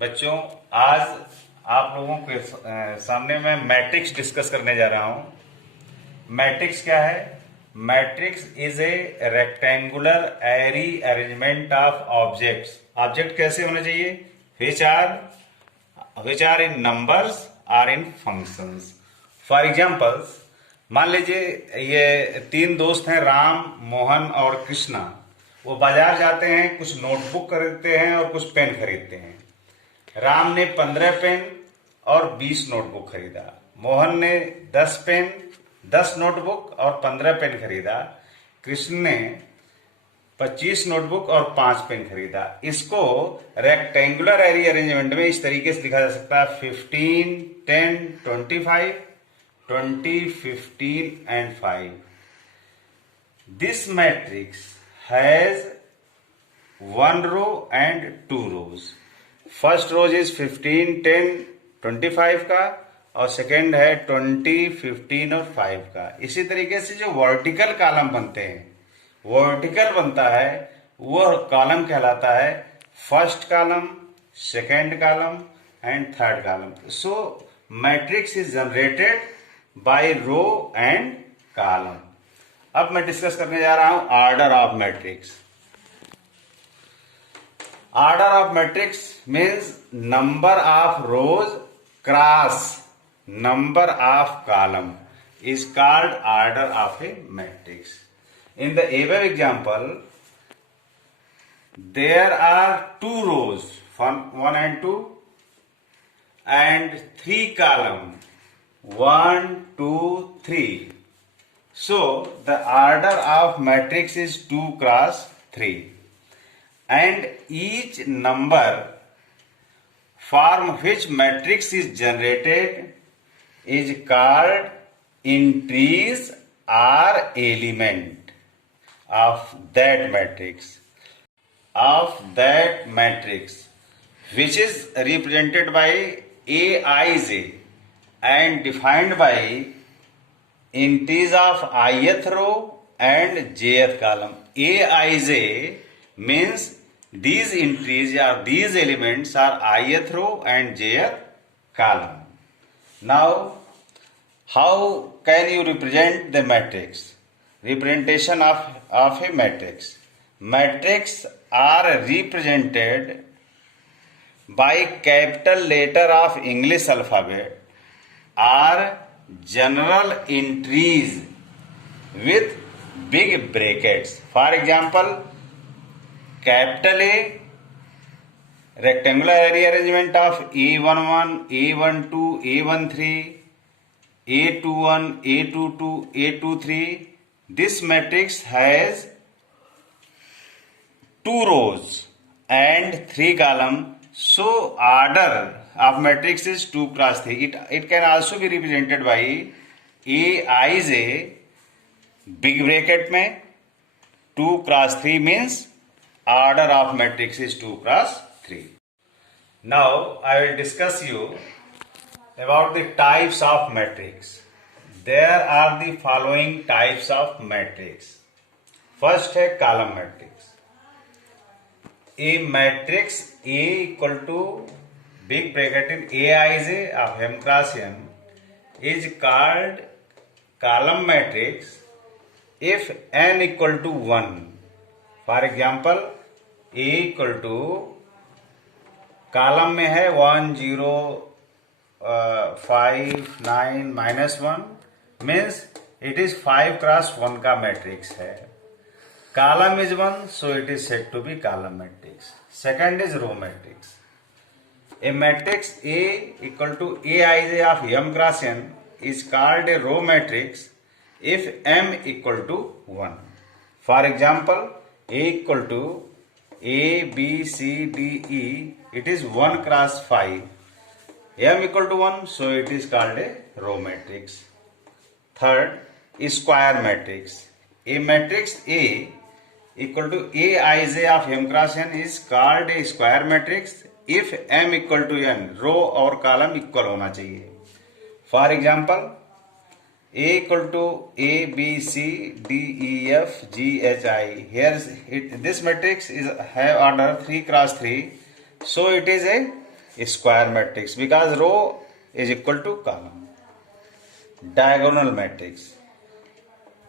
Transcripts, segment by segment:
बच्चों, आज आप लोगों के सामने मैं मैट्रिक्स डिस्कस करने जा रहा हूं। मैट्रिक्स क्या है? Matrix is a rectangular array arrangement of objects. Object कैसे होने चाहिए? Which are in numbers are in functions. For examples, मान लीजिए ये तीन दोस्त हैं, राम, मोहन और कृष्णा। वो बाजार जाते हैं, कुछ नोटबुक खरीदते हैं और कुछ पेन खरीदते हैं। राम ने 15 पेन और 20 नोटबुक खरीदा। मोहन ने 10 पेन, 10 नोटबुक और 15 पेन खरीदा। कृष्ण ने 25 नोटबुक और 5 पेन खरीदा। इसको रेक्टेंगुलर एरी अरेंजमेंट में इस तरीके से लिखा जा सकता है: 15, 10, 25, 20, 15 and 5। This matrix has 1 row and 2 rows। First rows is 15, 10, 25 का, और सेकेंड है 20, 15 और 5 का। इसी तरीके से जो वर्टिकल कॉलम बनते हैं, वर्टिकल बनता है वो कॉलम कहलाता है first column, second column and third column. So matrix is generated by row and column. अब मैं डिस्कस करने जा रहा हूं order of matrix. Order of matrix means number of rows cross number of column is called order of a matrix. In the above example, there are 2 rows, 1 and 2, and 3 column, 1, 2, 3. So the order of matrix is 2 cross 3. And each number from which matrix is generated is called entries or element of that matrix, which is represented by Aij and defined by entries of ith row and jth column. Aij means these entries or these elements are ith row and jth column. Now, how can you represent the matrix? Representation of a matrix. Matrix are represented by capital letter of English alphabet or general entries with big brackets. For example, capital A, rectangular area arrangement of A11, A12, A13, A21, A22, A23. This matrix has 2 rows and 3 columns. So order of matrix is 2 cross 3. It can also be represented by Aij big bracket में 2 cross 3 means order of matrix is 2 cross 3. Now I will discuss you about the types of matrix. There are the following types of matrix. First है column matrix. A matrix A equal to big bracket in Aij of m cross n is called column matrix if n equal to 1. For example, A equal to column में है 1, 0, 5, 9, -1 means it is 5 cross 1 का matrix है। Column is 1, so it is said to be column matrix. Second is row matrix. A matrix A equal to Aij of m cross n is called a row matrix if m equal to 1। For example, A equal to A, B, C, D, E, it is 1 cross 5. M equal to 1, so it is called a row matrix. Third is square matrix. A matrix A equal to Aij of m cross n is called a square matrix if m equal to n, row और column equal होना चाहिए. For example, A equal to A, B, C, D, E, F, G, H, I. Here this matrix is have order 3 cross 3. So it is a square matrix because row is equal to column. Diagonal matrix.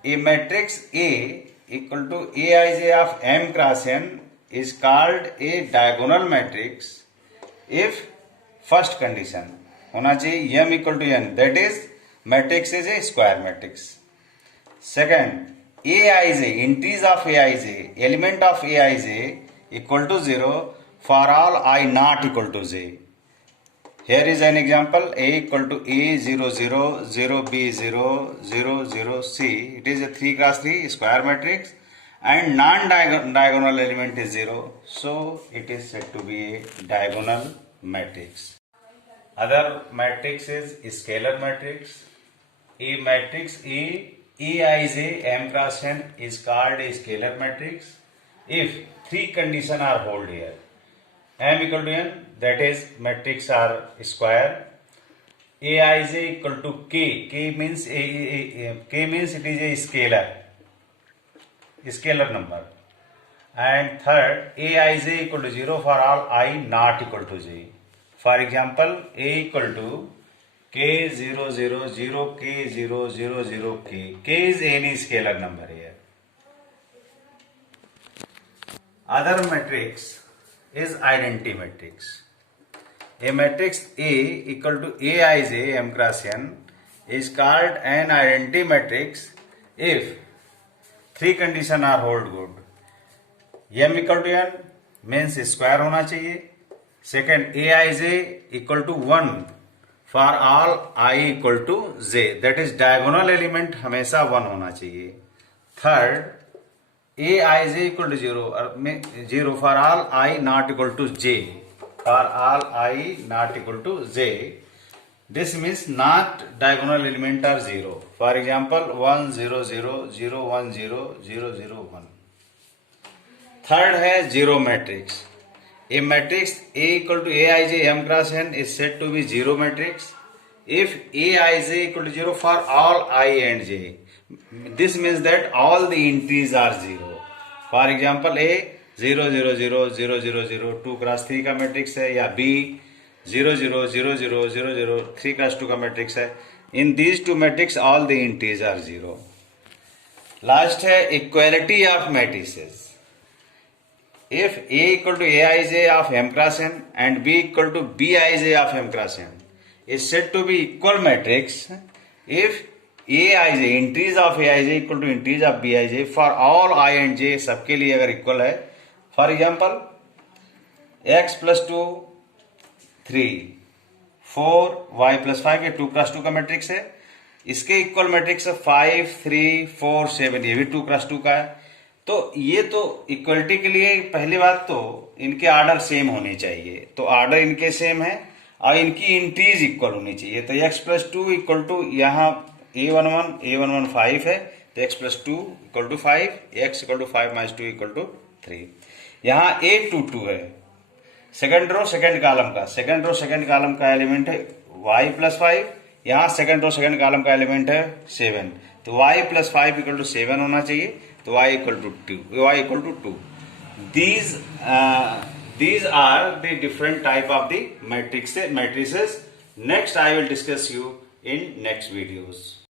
A matrix A equal to Aij of m cross n is called a diagonal matrix if first condition होना चाहिए m equal to n, that is matrix is a square matrix. Second, Aij, entries of Aij, element of Aij equal to 0 for all I not equal to j. Here is an example: A equal to A 0 0 0 B 0 0 0 C. It is a 3 cross 3 square matrix and non-diagonal element is 0. So it is said to be a diagonal matrix. Other matrix is scalar matrix. A matrix Aij m cross n is called a scalar matrix if three conditions are held here. M equal to n, that is matrix are square. Aij equal to k means k means it is a scalar number. And third, Aij equal to 0 for all I not equal to j. For example, A equal to k 0 0 0 k 0 0 0 k. K is any scalar number here. Other matrix is identity matrix. A matrix A equal to Aij m cross n is called an identity matrix if three conditions are hold good. M equal to n means square होना चाहिए. Second, Aij equal to 1 for all I equal to j, that is diagonal element हमेशा 1 होना चाहिए. Third, Aij equal to 0 for all I not equal to j. For all I not equal to j, this means not diagonal element are 0. For example, 1 0 0 0 1 0 0 0 1. Third है zero matrix. A matrix A equal to Aij m cross n is said to be zero matrix if Aij equal to 0 for all I and j. This means that all the entries are 0. For example, A 0 0 0 0 0 0 2 cross 3 का matrix है, या B 0 0 0 0 0 0 3 cross 2 का matrix है. In these two matrices, all the entries are 0. Last है equality of matrices. If A equal to Aij of m cross n and B equal to Bij of m cross n is said to be equal matrix if Aij, entries of Aij equal to entries of Bij for all I and j सबके लिए अगर equal है. For example, x plus 2 3 4 y plus 5 ये 2 cross 2 का matrix है. इसके equal matrix है 5 3 4 7, ये भी 2 क्रॉस 2 का है. तो ये तो इक्वलिटी के लिए पहली बात तो इनके ऑर्डर सेम होने चाहिए. तो ऑर्डर इनके सेम है और इनकी एंट्रीज इक्वल होनी चाहिए. तो x प्लस 2 इक्वल टू यहाँ a11 5 है, तो x plus 2 equal to 5, x equal to 5 minus 2 equal to 3. यहाँ a22 है सेकंड रो सेकंड कॉलम का एलिमेंट है y प्लस 5. यहाँ सेकंड रो सेकंड कॉलम का एलिमेंट है 7, तो y प्लस 5 इक्वल टू 7 होना चाहिए. तो y equal to 2. These are the different type of the matrices. Next I will discuss you in next videos.